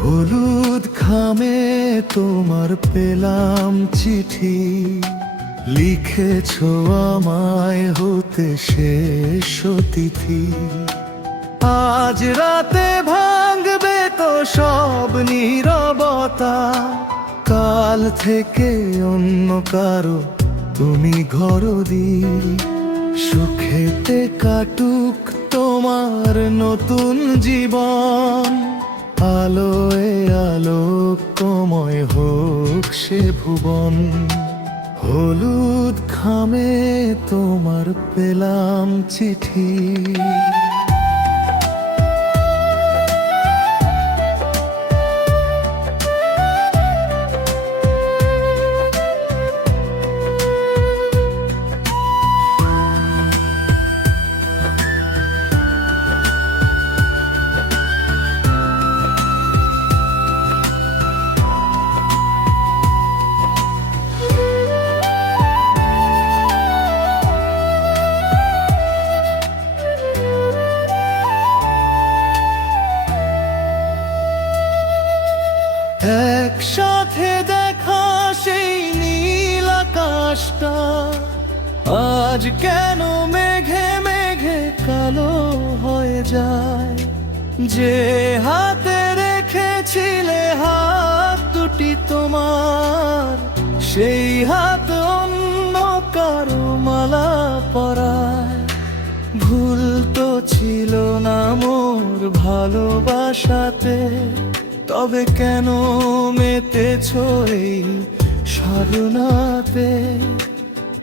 হলুদ খামে তোমার পেলাম চিঠি, লিখেছ আমায় হতে শেষ অতিথি। আজ রাতে ভাঙবে তো সব নীরবতা, কাল থেকে অন্য কারো তুমি ঘরদি। সুখেতে কাটুক তোমার নতুন জীবন, আলোয় আলোকময় হোক সে ভুবন। হলুদ খামে তোমার পেলাম চিঠি। একসাথে দেখা সেই নীল আকাশটা আজ কেন মেঘে মেঘে কালো হয়ে যায়। যে হাতে রেখেছিলে হাত দুটি তোমার, সেই হাত অন্য কারো মালা পরায়। ভুল তো ছিল না মোর ভালোবাসাতে, তবে কেন মেতেছ এই সাধনাতে।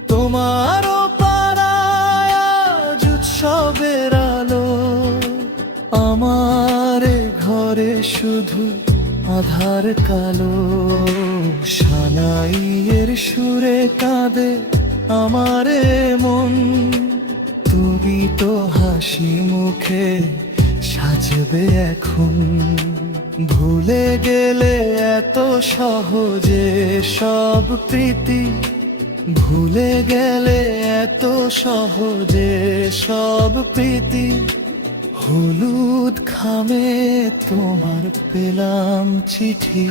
তোমারও পাড়ায় আজ উৎসবের আলো, আমার ঘরে শুধু আধার কালো। সানাইয়ের সুরে কাঁদে আমার মন, তুমি তো হাসি মুখে সাজবে এখন। ভুলে গেলে এত সহজে সব প্রীতি, ভুলে গেলে এত সহজে সব প্রীতি। হলুদ খামে তোমার পেলাম চিঠি।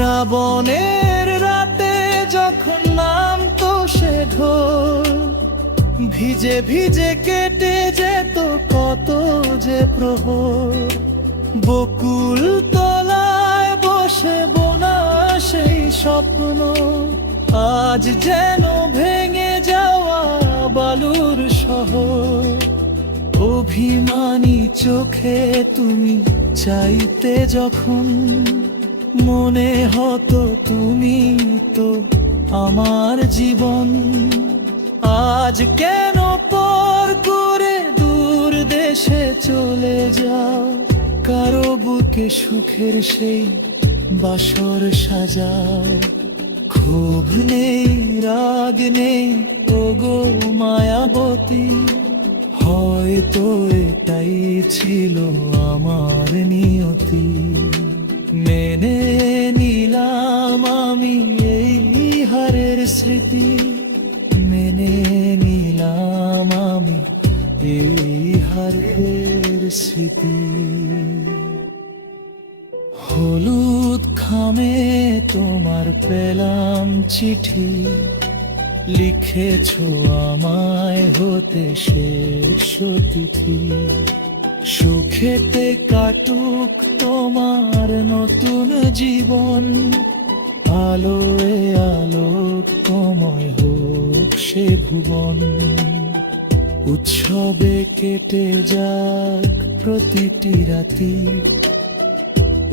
শ্রাবণের রাতে যখন নামতো সে ঢোল, ভিজে ভিজে কেটে যেত কত যে প্রহর। বকুল তলায় বসে বোনা সেই স্বপ্ন আজ যেন ভেঙে যাওয়া বালুর শহর। অভিমানী চোখে তুমি চাইতে যখন, মনে হতো তুমি তো আমার জীবন। আজ কেন পর করে দূর দেশে চলে যাও, কারো বুকে সুখের সেই বাসর সাজাও। ক্ষোভ নেই রাগ নেই ওগো মায়াবতী, হয়তো এটাই ছিল আমার নিয়তি। মেনে নিলাম আমি এই হারের স্মৃতি, মেনে নিলাম আমি এই হারের স্মৃতি। হলুদ খামে তোমার পেলাম চিঠি, লিখেছ আমায় হতে শেষ অতিথি। সুখেতে কাটুক তোমার নতুন জীবন, আলোয় আলোকময় হোক সে ভুবন। উৎসবে কেটে যাক প্রতিটি রাতি,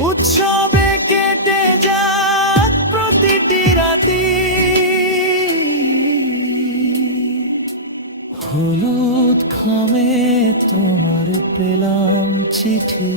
উৎসবে কেটে যাক হলুদ খামে তোমার পেলাম চিঠি।